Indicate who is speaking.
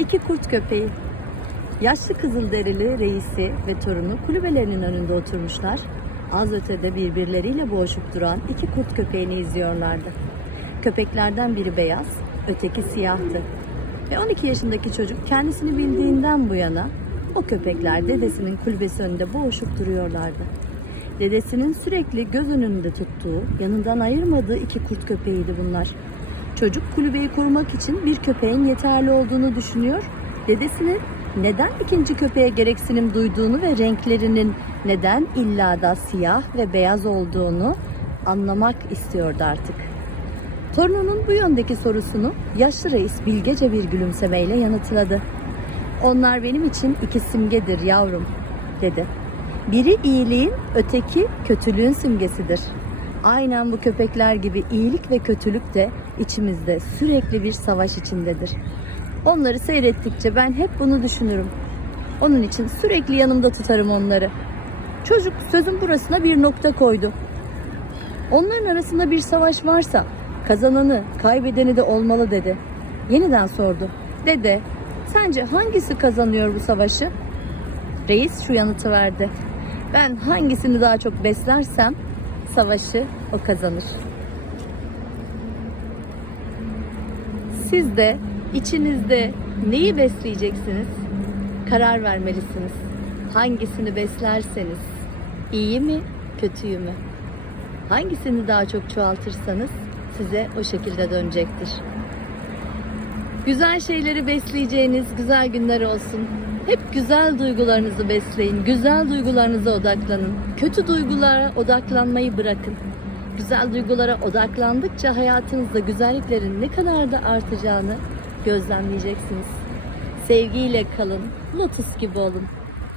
Speaker 1: İki kurt köpeği. Yaşlı Kızılderili reisi ve torunu kulübelerinin önünde oturmuşlar. Az ötede birbirleriyle boğuşup duran iki kurt köpeğini izliyorlardı. Köpeklerden biri beyaz, öteki siyahtı. Ve 12 yaşındaki çocuk kendisini bildiğinden bu yana o köpekler dedesinin kulübesi önünde boğuşup duruyorlardı. Dedesinin sürekli göz önünde tuttuğu, yanından ayırmadığı iki kurt köpeğiydi bunlar. Çocuk kulübeyi korumak için bir köpeğin yeterli olduğunu düşünüyor. Dedesinin neden ikinci köpeğe gereksinim duyduğunu ve renklerinin neden illa da siyah ve beyaz olduğunu anlamak istiyordu artık. Torununun bu yöndeki sorusunu yaşlı reis bilgece bir gülümsemeyle yanıtladı. Onlar benim için iki simgedir yavrum, dedi. Biri iyiliğin, öteki kötülüğün simgesidir. Aynen bu köpekler gibi iyilik ve kötülük de içimizde sürekli bir savaş içindedir. Onları seyrettikçe ben hep bunu düşünürüm. Onun için sürekli yanımda tutarım onları. Çocuk sözün burasına bir nokta koydu. Onların arasında bir savaş varsa kazananı, kaybedeni de olmalı dedi. Yeniden sordu. Dede, sence hangisi kazanıyor bu savaşı? Reis şu yanıtı verdi. Ben hangisini daha çok beslersem savaşı o kazanır. Siz de içinizde neyi besleyeceksiniz? Karar vermelisiniz. Hangisini beslerseniz iyi mi, kötüyü mü? Hangisini daha çok çoğaltırsanız size o şekilde dönecektir. Güzel şeyleri besleyeceğiniz güzel günler olsun. Hep güzel duygularınızı besleyin. Güzel duygularınıza odaklanın. Kötü duygulara odaklanmayı bırakın. Güzel duygulara odaklandıkça hayatınızda güzelliklerin ne kadar da artacağını gözlemleyeceksiniz. Sevgiyle kalın. Lotus gibi olun.